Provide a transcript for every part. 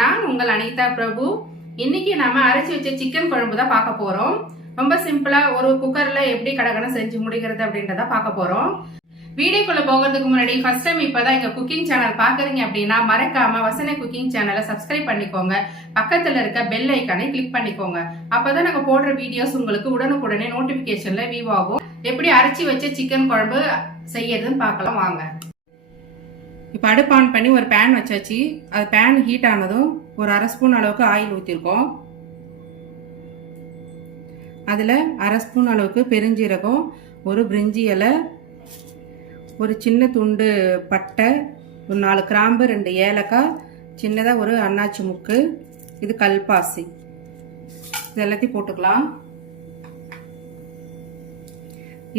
நான் உங்கள் அனிதா பிரபு. இன்னைக்கு நாம அரைச்சி வச்ச சிக்கன் குழம்பு தான் பார்க்க போறோம். ரொம்ப சிம்பிளா ஒரு குக்கர்ல எப்படி கடகடன்னு செஞ்சு முடிக்கிறது அப்படின்றத பார்க்க போறோம். வீடியோக்குள்ள போகிறதுக்கு முன்னாடி ஃபர்ஸ்ட் டைம் இப்பதான் எங்க குக்கிங் சேனல் பாக்குறீங்க அப்படின்னா மறக்காம வசன குக்கிங் சேனலை சப்ஸ்கிரைப் பண்ணிக்கோங்க. பக்கத்துல இருக்க பெல் ஐக்கானை கிளிக் பண்ணிக்கோங்க. அப்பதான் நாங்க போடுற வீடியோஸ் உங்களுக்கு உடனுக்குடனே நோட்டிபிகேஷன்ல வியூ ஆகும். எப்படி அரைச்சி வச்ச சிக்கன் குழம்பு செய்யறதுன்னு பார்க்கலாம் வாங்க. இப்போ அடுப்பு ஆன் பண்ணி ஒரு பேன் வச்சாச்சு. அது பேன் ஹீட் ஆனதும் ஒரு அரை ஸ்பூன் அளவுக்கு ஆயில் ஊற்றிருக்கோம். அதில் அரை ஸ்பூன் அளவுக்கு பெருஞ்சீரகம், ஒரு பிரிஞ்சி இலை, ஒரு சின்ன துண்டு பட்டை, ஒரு 4 கிராம்பு, 2 ஏலக்காய், சின்னதாக ஒரு அன்னாச்சி முக்கு, இது கல்பாசி, இது எல்லாத்தையும் போட்டுக்கலாம்.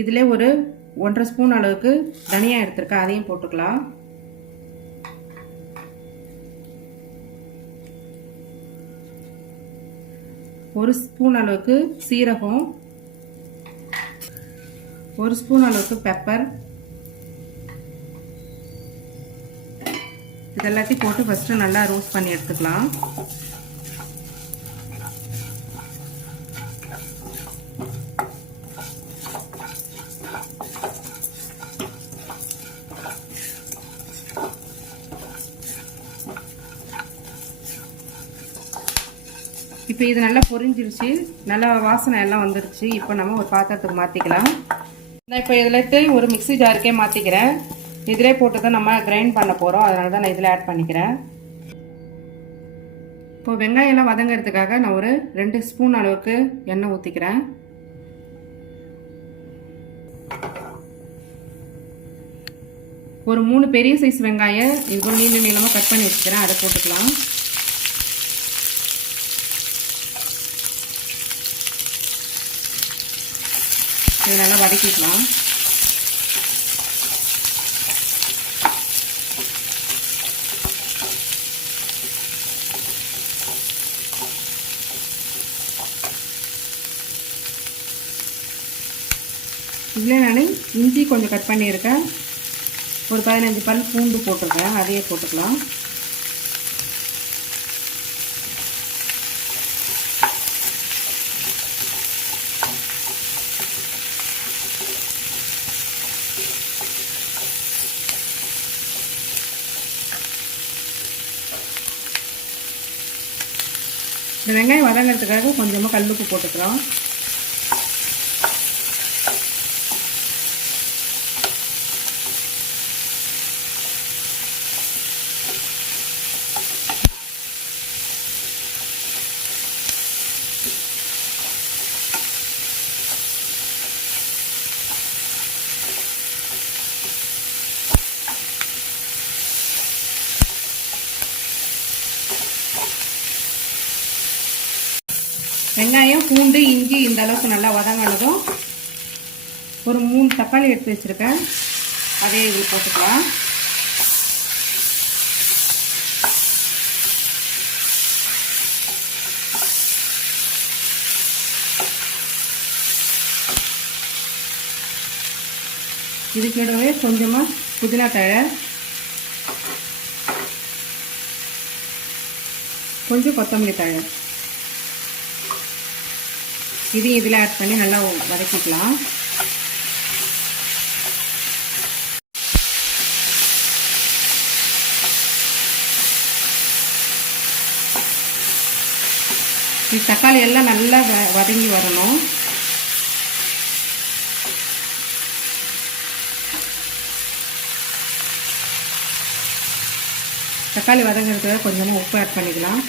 இதில் ஒரு 1.5 ஸ்பூன் அளவுக்கு தனியா எடுத்திருக்கேன், அதையும் போட்டுக்கலாம். ஒரு ஸ்பூன் அளவுக்கு சீரகம், ஒரு ஸ்பூன் அளவுக்கு பெப்பர், இதெல்லாத்தையும் போட்டு ஃபர்ஸ்ட் நல்லா ரோஸ்ட் பண்ணி எடுத்துக்கலாம். இப்போ இது நல்லா பொரிஞ்சிருச்சு, நல்லா வாசனை எல்லாம் வந்துருச்சு. இப்போ நம்ம ஒரு பாத்திரத்துக்கு மாற்றிக்கலாம். நான் இப்போ இதில் ஒரு மிக்ஸி ஜாருக்கே மாற்றிக்கிறேன். இதிலே போட்டு தான் நம்ம கிரைண்ட் பண்ண போகிறோம், அதனால தான் நான் இதில் ஆட் பண்ணிக்கிறேன். இப்போ வெங்காயம் எல்லாம் வதங்கிறதுக்காக நான் ஒரு 2 ஸ்பூன் அளவுக்கு எண்ணெய் ஊற்றிக்கிறேன். ஒரு 3 பெரிய சைஸ் வெங்காயம் இவ்வளோ நீளமாக கட் பண்ணி வச்சுக்கிறேன், அதை போட்டுக்கலாம். இதை நல்லா வதக்கிக்கலாம். இதில் நான் இஞ்சி கொஞ்சம் கட் பண்ணியிருக்கேன், ஒரு 15 பல் பூண்டு போட்டிருக்கேன், அதையே போட்டுக்கலாம். இந்த வெங்காயம் வதங்கிறதுக்காக கொஞ்சமாக கல்லுப்பு போட்டுக்கிறோம். வெங்காயம், பூண்டு, இஞ்சி இந்த அளவுக்கு நல்லா வதங்கினதும் ஒரு 3 தக்காளி எடுத்து வச்சுருக்கேன், அதே இதில் போட்டுக்கலாம். இதுக்கிடவே கொஞ்சமாக புதினா தழை, கொஞ்சம் கொத்தமல்லி தழை, இதையும் இதில் ஆட் பண்ணி நல்லா வதக்கிக்கலாம். இந்த தக்காளி எல்லாம் நல்லா வதங்கி வரணும். தக்காளி வதங்கிறதுக்கு கொஞ்சமாக உப்பு ஆட் பண்ணிக்கலாம்.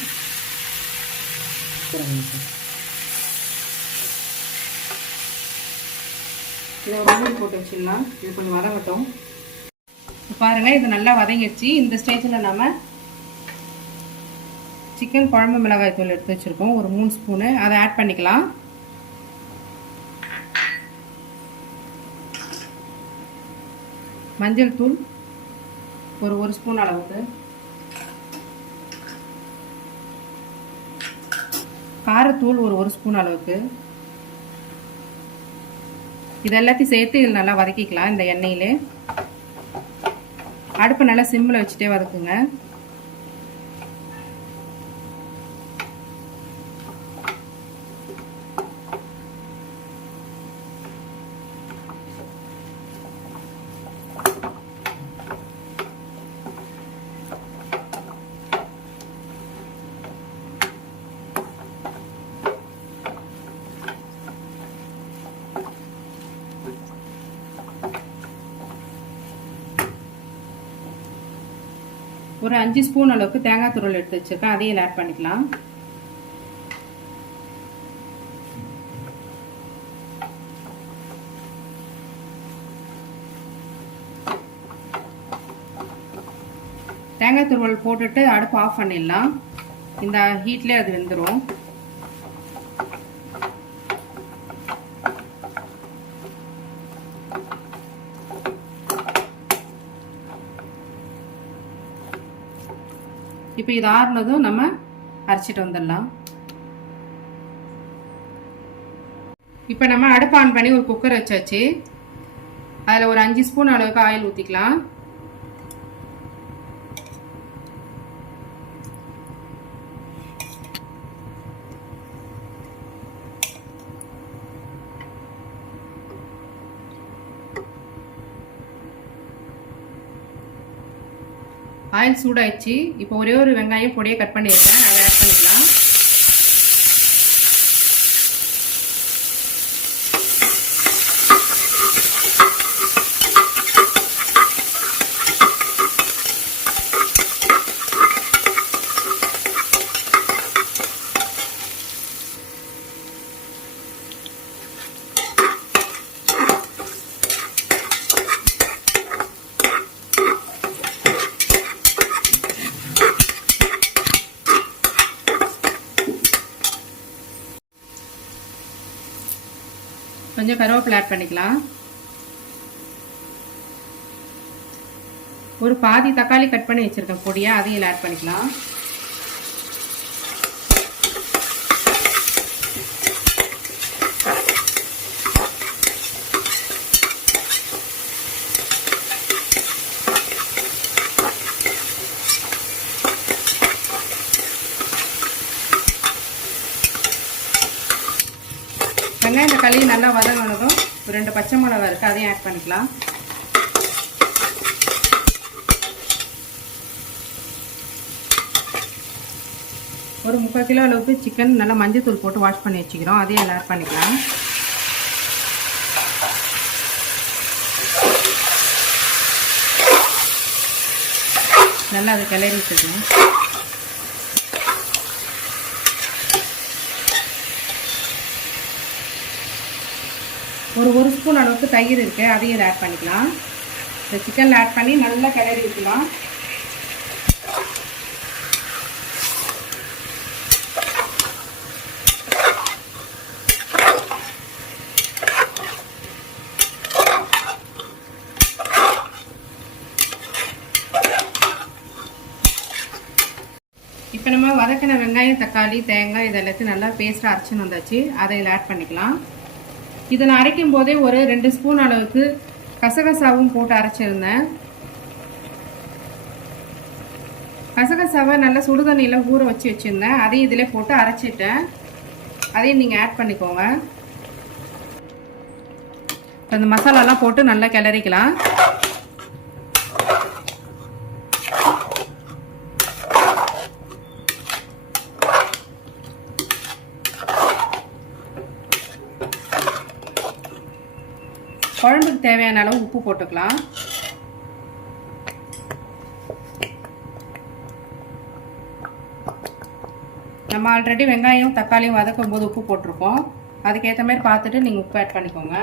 இதை ஒரு மூடி போட்டு வச்சிடலாம், இது கொஞ்சம் வதங்கட்டும். பாருங்கள், இது நல்லா வதங்கிடுச்சு. இந்த ஸ்டேஜில் நம்ம சிக்கன் குழம்பு மிளகாய் தூள் எடுத்து வச்சுருக்கோம், ஒரு 3 ஸ்பூனு, அதை ஆட் பண்ணிக்கலாம். மஞ்சள் தூள் ஒரு 1 ஸ்பூன் அளவுக்கு, காரத்தூள் ஒரு 1 ஸ்பூன் அளவுக்கு, இதெல்லாத்தையும் சேர்த்து இதில் நல்லா வதக்கிக்கலாம். இந்த எண்ணெயிலே அடுப்பு நல்லா சிம்மில் வச்சுட்டே வதக்குங்க. ஒரு 5 ஸ்பூன் அளவுக்கு தேங்காய் துருவல் எடுத்து வச்சிருக்கேன், அதையும் ஆட் பண்ணிக்கலாம். தேங்காய் துருவல் போட்டுட்டு அடுப்பு ஆஃப் பண்ணிடலாம். இந்த ஹீட்லேயே அது வெந்துடும். இப்போ இது ஆறுனதும் நம்ம அரைச்சிட்டு வந்துடலாம். இப்போ நம்ம அடுப்பு ஆன் பண்ணி ஒரு குக்கர் வச்சாச்சு. அதில் ஒரு 5 ஸ்பூன் அளவுக்கு ஆயில் ஊற்றிக்கலாம். ஆயில் சூடாயிடுச்சு. இப்போ ஒரே ஒரு வெங்காயம் பொடியை கட் பண்ணியிருக்கேன், அதை ஆட் பண்ணிக்கலாம். கொஞ்சம் கருவேப்பிலை ஆட் பண்ணிக்கலாம். ஒரு பாதி தக்காளி கட் பண்ணி வச்சிருக்கேன் பொடியா, அதையும் ஆட் பண்ணிக்கலாம். வெங்காயம் தக்காளி நல்லா வதங்கினதும் ஒரு 2 பச்சை மிளகாய் இருக்குது, அதையும் ஆட் பண்ணிக்கலாம். ஒரு 3/4 கிலோ அளவுக்கு சிக்கன் நல்லா மஞ்சள் தூள் போட்டு வாஷ் பண்ணி வச்சுக்கிறோம், அதையும் ஆட் பண்ணிக்கலாம். நல்லா அது கிளறிட்டுருக்கு. ஒரு ஸ்பூன் அளவுக்கு தயிர் இருக்கு, அதையும் ஆட் பண்ணிக்கலாம். இந்த சிக்கனில் ஆட் பண்ணி நல்லா கிளறி விட்டுலாம். இப்போ நம்ம வதக்கின வெங்காயம் தக்காளி தேங்காய் இதெல்லாத்தையும் நல்லா பேஸ்ட்டாக அரைச்சின்னு வந்தாச்சு, அதை ஆட் பண்ணிக்கலாம். இதை நான் அரைக்கும் போதே ஒரு 2 ஸ்பூன் அளவுக்கு கசகசாவும் போட்டு அரைச்சிருந்தேன். கசகசாவை நல்லா சுடுதண்ணியில் ஊற வச்சு வச்சுருந்தேன், அதையும் இதில் போட்டு அரைச்சிட்டேன், அதையும் நீங்கள் ஆட் பண்ணிக்கோங்க. அந்த மசாலாலாம் போட்டு நல்லா கிளறிக்கலாம். குழம்புக்கு தேவையான அளவு உப்பு போட்டுக்கலாம். நம்ம ஆல்ரெடி வெங்காயம் தக்காளியும் வதக்கும் போது உப்பு போட்டிருக்கோம், அதுக்கேற்ற மாதிரி பார்த்துட்டு நீங்கள் உப்பு ஆட் பண்ணிக்கோங்க.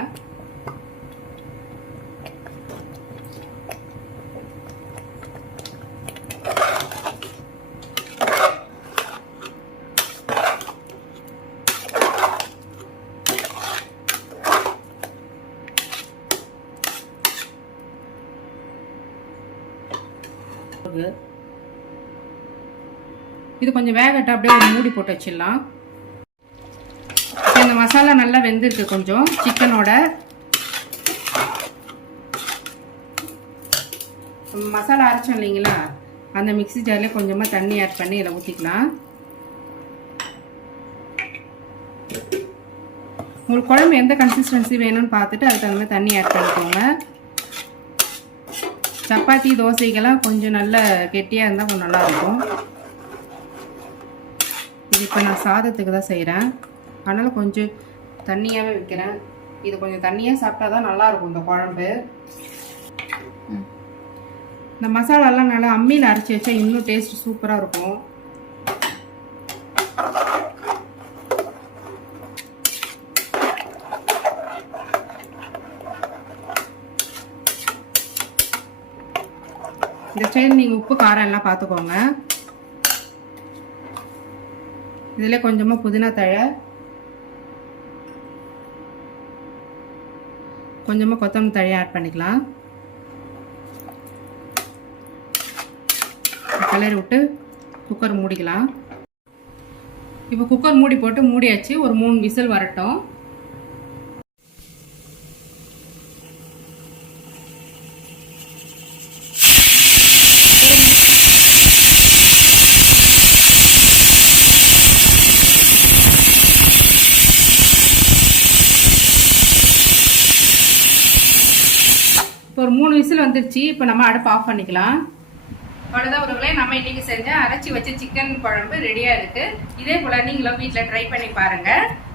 இது கொஞ்சம் வேகட்டும், அப்படியே ஒரு மூடி போட்டு வச்சிடலாம். இந்த மசாலா நல்லா வெந்திருக்கு கொஞ்சம் சிக்கனோட. மசாலா அரைச்சோம் இல்லைங்களா, அந்த மிக்ஸி ஜார்லேயே கொஞ்சமாக தண்ணி ஆட் பண்ணி இதில் ஊற்றிக்கலாம். உங்களுக்கு குழம்பு எந்த கன்சிஸ்டன்சி வேணும்னு பார்த்துட்டு அதுக்கு தகுந்த மாதிரி தண்ணி ஆட் பண்ணிக்கோங்க. சப்பாத்தி தோசைக்கெல்லாம் கொஞ்சம் நல்ல கெட்டியாக இருந்தால் கொஞ்சம் நல்லாயிருக்கும். இது இப்போ நான் சாதத்துக்கு தான் செய்கிறேன், அதனால் கொஞ்சம் தண்ணியாகவே வைக்கிறேன். இது கொஞ்சம் தண்ணியாக சாப்பிட்டா தான் நல்லாயிருக்கும் இந்த குழம்பு. இந்த மசாலாலாம் நல்லா அம்மியில் அரைச்சி வச்சா இன்னும் டேஸ்ட் சூப்பராக இருக்கும். இந்த சைடு நீங்கள் உப்பு காரம் எல்லாம் பார்த்துக்கோங்க. இதில் கொஞ்சமாக புதினா தழை, கொஞ்சமாக கொத்தமல்லி தழையை ஆட் பண்ணிக்கலாம். கலரி விட்டு குக்கர் மூடிக்கலாம். இப்போ குக்கர் மூடி போட்டு மூடியாச்சு. ஒரு 3 விசில் வரட்டும். இப்போ ஒரு 3 விசில் வந்துருச்சு. இப்போ நம்ம அடுப்பு ஆஃப் பண்ணிக்கலாம். அவ்வளோதான் உறவுகளே, நம்ம இன்னைக்கு செஞ்ச அரைச்சி வச்ச சிக்கன் குழம்பு ரெடியா இருக்கு. இதே போல நீங்களும் வீட்டில் ட்ரை பண்ணி பாருங்க.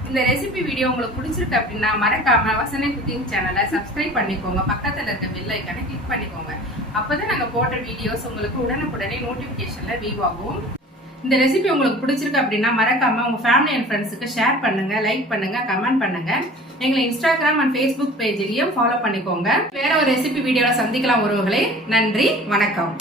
இந்த ரெசிபி வீடியோ உங்களுக்கு பிடிச்சிருக்கு அப்படின்னா மறக்காம வசனை குக்கிங் சேனலை சப்ஸ்கிரைப் பண்ணிக்கோங்க. பக்கத்தில் இருக்க பெல் ஐக்கானை கிளிக் பண்ணிக்கோங்க. அப்போதான் நாங்கள் போட்ட வீடியோஸ் உங்களுக்கு உடனுக்குடனே நோட்டிஃபிகேஷன்ல வியூ ஆகும். இந்த ரெசிபி உங்களுக்கு பிடிச்சிருக்கு அப்படின்னா மறக்காம உங்க ஃபேமிலி அண்ட் ஃப்ரெண்ட்ஸுக்கு ஷேர் பண்ணுங்க, லைக் பண்ணுங்க, கமெண்ட் பண்ணுங்க. எங்களை இன்ஸ்டாகிராம் அண்ட் ஃபேஸ்புக் பேஜ்லயும் ஃபாலோ பண்ணிக்கோங்க. வேற ஒரு ரெசிபி வீடியோல சந்திக்கலாம் உறவுகளே. நன்றி, வணக்கம்.